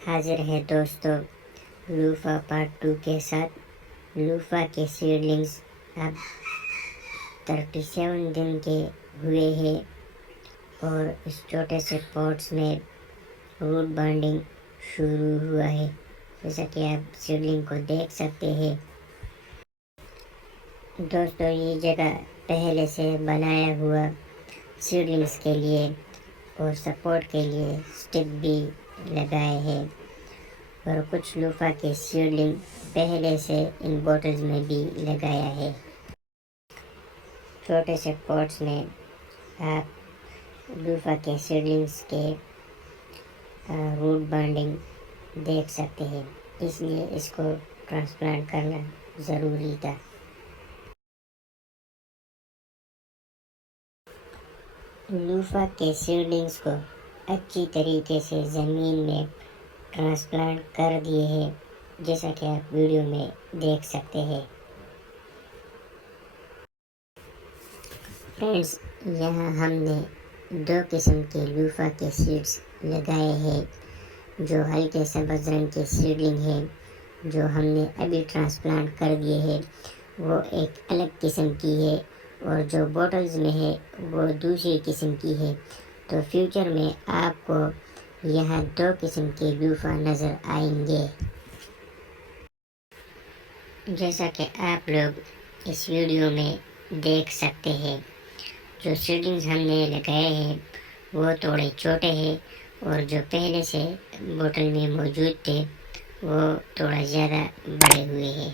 حاضر ہے دوستو لوفا پارٹ 2 کے ساتھ۔ لوفا کے سیڈلنگز اب 37 دن کے ہوئے ہیں اور اس چھوٹے سے پوٹس میں روٹ بانڈنگ شروع ہوا ہے، جیسا کہ آپ سیڈلنگ کو دیکھ سکتے ہیں۔ دوستو یہ جگہ پہلے سے بنایا ہوا سیڈلنگز کے لیے اور سپورٹ کے لیے سٹک بھی لگائے ہیں، اور کچھ لوفا کے سیڈلنگ پہلے سے ان بوٹلز میں بھی لگایا ہے۔ چھوٹے سے پوٹس میں آپ لوفا کے سیڈلنگز کے روٹ بانڈنگ دیکھ سکتے ہیں، اس لیے اس کو ٹرانسپلانٹ کرنا ضروری تھا۔ لوفا کے سیڈلنگز کو اچھی طریقے سے زمین میں ٹرانسپلانٹ کر دیے ہیں، جیسا کہ آپ ویڈیو میں دیکھ سکتے ہیں۔ فرینڈز، یہاں ہم نے 2 قسم کے لوفا کے سیڈز لگائے ہیں۔ جو ہلکے سبز رنگ کے سیڈلنگ ہیں جو ہم نے ابھی ٹرانسپلانٹ کر دیے ہیں، وہ ایک الگ قسم کی ہے، اور جو بوٹلز میں ہے وہ دوسری قسم کی ہے۔ تو فیوچر میں آپ کو یہاں 2 قسم کے لوفا نظر آئیں گے۔ جیسا کہ آپ لوگ اس ویڈیو میں دیکھ سکتے ہیں، جو سیڈلنگز ہم نے لگائے ہیں وہ تھوڑے چھوٹے ہیں، اور جو پہلے سے بوٹل میں موجود تھے وہ تھوڑا زیادہ بڑے ہوئے ہیں۔